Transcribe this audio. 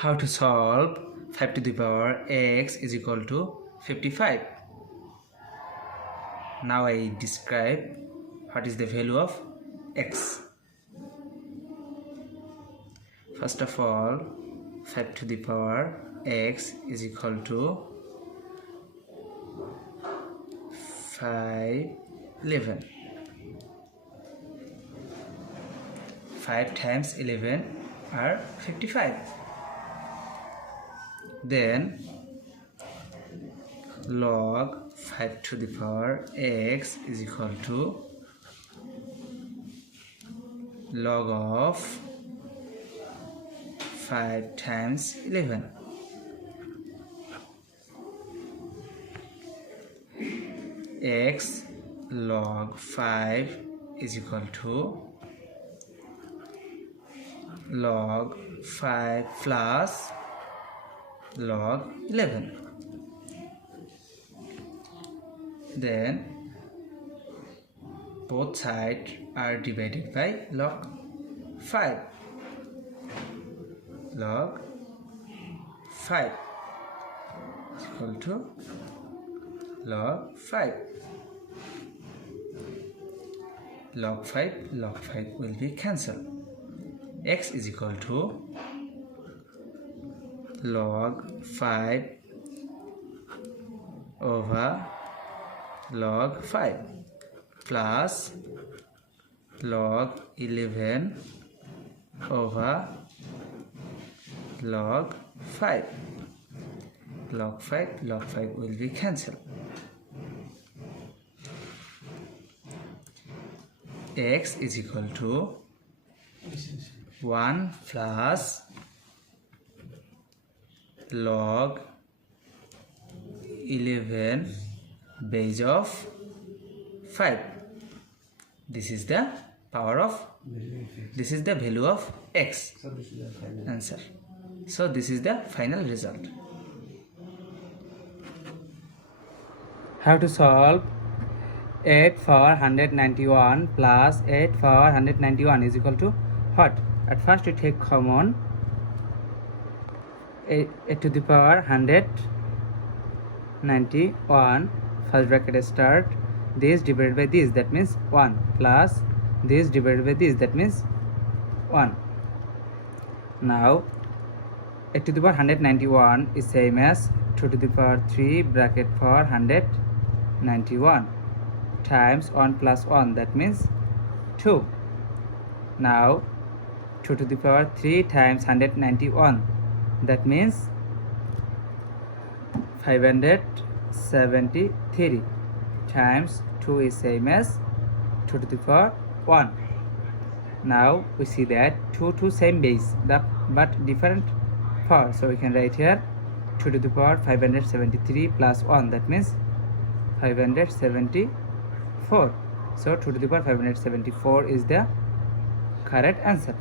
How to solve 5 to the power x is equal to 55. Now I describe what is the value of x. First of all, 5 to the power x is equal to 11. 5 times 11 are 55. Then log 5 to the power x is equal to log of 5 times 11. X log 5 is equal to log 5 plus log 11. Then both sides are divided by log 5. Log 5 is equal to log 5. Log 5 will be cancelled. X is equal to log 5 over log 5 plus log 11 over log 5. Log 5 will be cancelled. X is equal to 1 plus log 11 base of 5. This is the power of, this is the value of x. Answer. So this is the final result. How to solve 8 for 191 plus 8 for 191 is equal to what? At first we take common 8 to the power 191, first bracket start, this divided by this, that means 1, plus this divided by this, that means 1. Now 8 to the power 191 is same as 2 to the power 3 bracket for 191 times 1 plus 1, that means 2. Now 2 to the power 3 times 191, that means 573 times 2 is same as 2 to the power 1. Now we see that 2 same base but different power, so we can write here 2 to the power 573 plus 1, that means 574. So 2 to the power 574 is the correct answer.